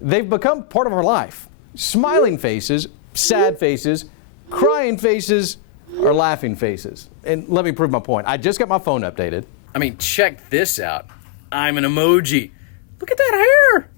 They've become part of our life. Smiling faces, sad faces, crying faces, or laughing faces. And let me prove my point. I just got my phone updated. I mean, check this out. I'm an emoji. Look at that hair.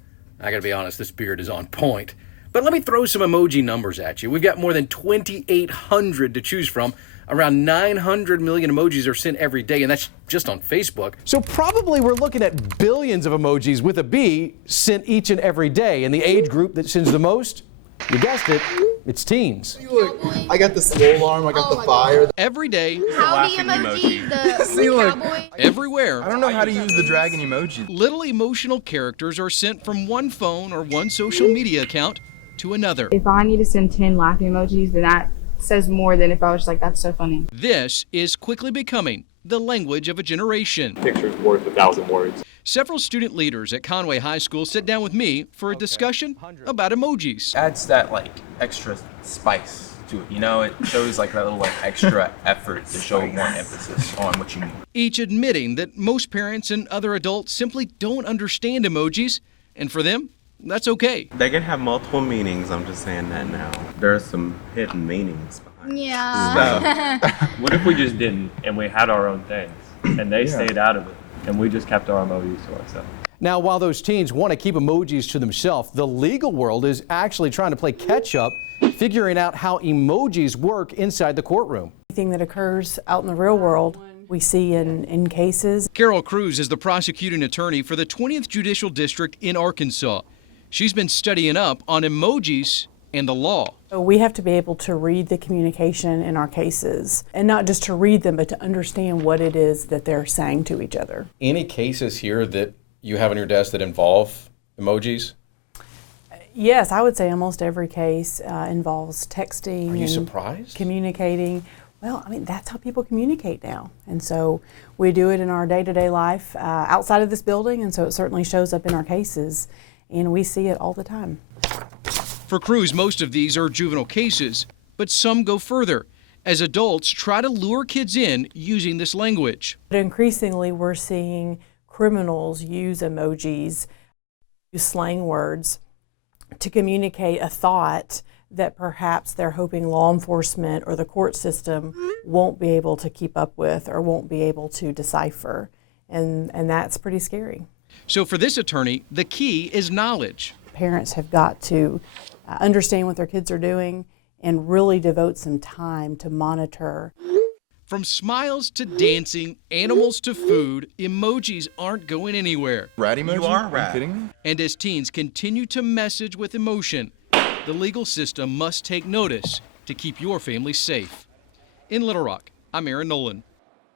I gotta be honest, this beard is on point. But let me throw some emoji numbers at you. We've got more than 2,800 to choose from. Around 900 million emojis are sent every day, and that's just on Facebook. So probably we're looking at billions of emojis with a B sent each and every day. And the age group that sends the most, you guessed it, it's teens. Look, I got the slow alarm, I got the fire. Every day, Howdy emoji, the See, look. cowboy. everywhere, I don't know how to use the dragon emoji. little emotional characters are sent from one phone or one social media account to another. If I need to send 10 laughing emojis, then that says more than if I was just like, that's so funny. This is quickly becoming the language of a generation. Picture's worth 1,000 words. Several student leaders at Conway High School sit down with me for a discussion about emojis. Adds that like extra spice to it, you know, it shows like that little like extra effort to show more emphasis on what you mean. Each admitting that most parents and other adults simply don't understand emojis, and for them, that's okay. They can have multiple meanings, I'm just saying that now. There are some hidden meanings behind it. Yeah. What if we just didn't and we had our own things and they stayed out of it and we just kept our emojis to ourselves? Now, while those teens want to keep emojis to themselves, the legal world is actually trying to play catch up, figuring out how emojis work inside the courtroom. Anything that occurs out in the real world, we see in cases. Carol Cruz is the prosecuting attorney for the 20th Judicial District in Arkansas. She's been studying up on emojis and the law. So we have to be able to read the communication in our cases, and not just to read them, but to understand what it is that they're saying to each other. Any cases here that you have on your desk that involve emojis? Yes, I would say almost every case involves texting. Are you and surprised? communicating. Well, I mean, that's how people communicate now. And so we do it in our day-to-day life outside of this building, and so it certainly shows up in our cases, and we see it all the time. For Cruz, most of these are juvenile cases, but some go further as adults try to lure kids in using this language. But increasingly, we're seeing criminals use emojis, use slang words to communicate a thought that perhaps they're hoping law enforcement or the court system won't be able to keep up with or won't be able to decipher. And that's pretty scary. So for this attorney, the key is knowledge. Parents have got to understand what their kids are doing and really devote some time to monitor. From smiles to dancing, animals to food, emojis aren't going anywhere. Rat emoji? You are you kidding me? And as teens continue to message with emotion, the legal system must take notice to keep your family safe. In Little Rock, I'm Aaron Nolan.